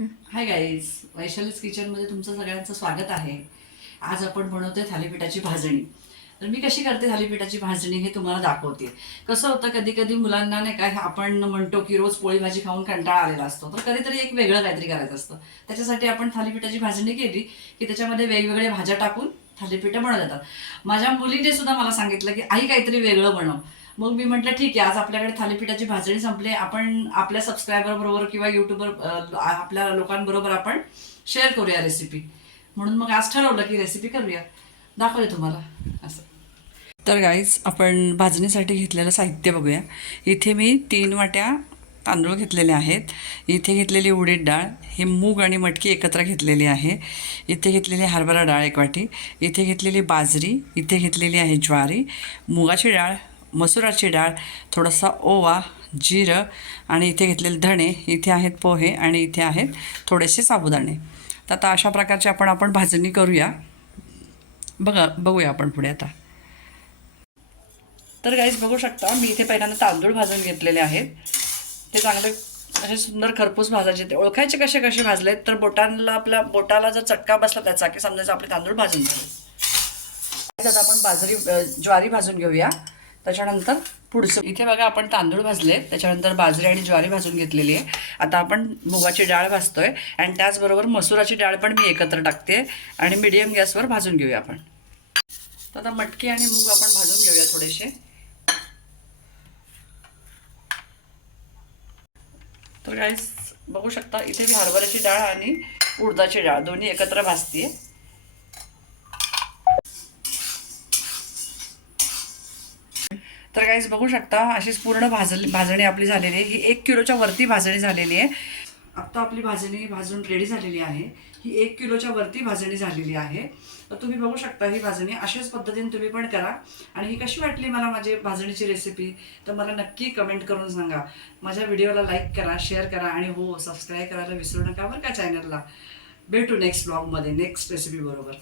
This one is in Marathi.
हाय गाईज, वैशालीज किचनमध्ये तुमचं सगळ्यांचं स्वागत आहे. आज आपण बनवतोय थालीपीठाची भाजणी. तर मी कशी करते थालीपीठाची भाजणी हे तुम्हाला दाखवते. कसं होतं, कधी कधी मुलांना नाही काय, आपण म्हणतो की रोज पोळी भाजी खाऊन कंटाळा आलेला असतो, तर कधीतरी एक वेगळं काहीतरी करायचं असतं. त्याच्यासाठी आपण थालीपीठाची भाजणी केली की त्याच्यामध्ये वेगवेगळ्या भाज्या टाकून थालीपीठं बनवत जातात. माझ्या मुलीने सुद्धा मला सांगितलं की आई काहीतरी वेगळं बनव. मग मी म्हटलं ठीक आहे, आज आपल्याकडे थालीपीठाची भाजणी संपली, आपण आपल्या सबस्क्रायबर बरोबर किंवा युट्यूबर आपल्या लोकांबरोबर आपण शेअर करूया रेसिपी. म्हणून मग आज ठरवलं की रेसिपी करूया, दाखवते तुम्हाला असं. तर गाईज, आपण भाजणीसाठी घेतलेलं साहित्य बघूया. इथे मी 3 वाट्या तांदूळ घेतलेले आहेत. इथे घेतलेली उडीद डाळ, हे मूग आणि मटकी एकत्र घेतलेली आहे. इथे घेतलेली हरभरा डाळ 1 वाटी. इथे घेतलेली बाजरी, इथे घेतलेली आहे ज्वारी, मुगाची डाळ, मसुराची डाळ, थोडासा ओवा, जिरं आणि इथे घेतलेले धणे. इथे आहेत पोहे आणि इथे आहेत थोडेसे साबुदाणे. तर आता अशा प्रकारचे आपण भाजणी करूया. बघूया आपण पुढे आता. तर गाईज बघू शकता, मी इथे पहिल्यांदा तांदूळ भाजून घेतलेले आहेत. ते चांगले असे सुंदर खरपूस भाजायचे. ते ओळखायचे कसे कसे भाजलेत, तर आपल्या बोटाला जर चटका बसला त्याचा की समजायचं आपले तांदूळ भाजून झाले. आता आपण ज्वारी भाजून घेऊया. त्याच्यानंतर पुढचं इथे बघा, आपण तांदूळ भाजले, त्याच्यानंतर बाजरी आणि ज्वारी भाजून घेतलेली आहे. आता आपण मुगाची डाळ भाजतोय आणि त्याचबरोबर मसुराची डाळ पण मी एकत्र टाकते आणि मीडियम गॅसवर भाजून घेऊया आपण. तर आता मटकी आणि मूग आपण भाजून घेऊया थोडेसे. तर गाईस बघू शकता, इथे मी हरभऱ्याची डाळ आणि उडदाची डाळ दोन्ही एकत्र भाजते. तर गाईस बघू शकता, अशीच पूर्ण भाजणी आपली झालेली आहे. ही 1 किलोच्या वरती भाजणी झालेली आहे. आत्ता आपली भाजणी भाजून रेडी झालेली आहे. ही 1 किलोच्या वरती भाजणी झालेली आहे. तर तुम्ही बघू शकता, ही भाजणी अशाच पद्धतीने तुम्ही पण करा. आणि ही कशी वाटली मला माझी भाजणीची रेसिपी, तर मला नक्की कमेंट करून सांगा. माझ्या व्हिडिओला लाईक करा, शेअर करा आणि हो, सबस्क्राईब करायला विसरू नका बरं का चॅनलला. भेटू नेक्स्ट ब्लॉगमध्ये नेक्स्ट रेसिपी बरोबर.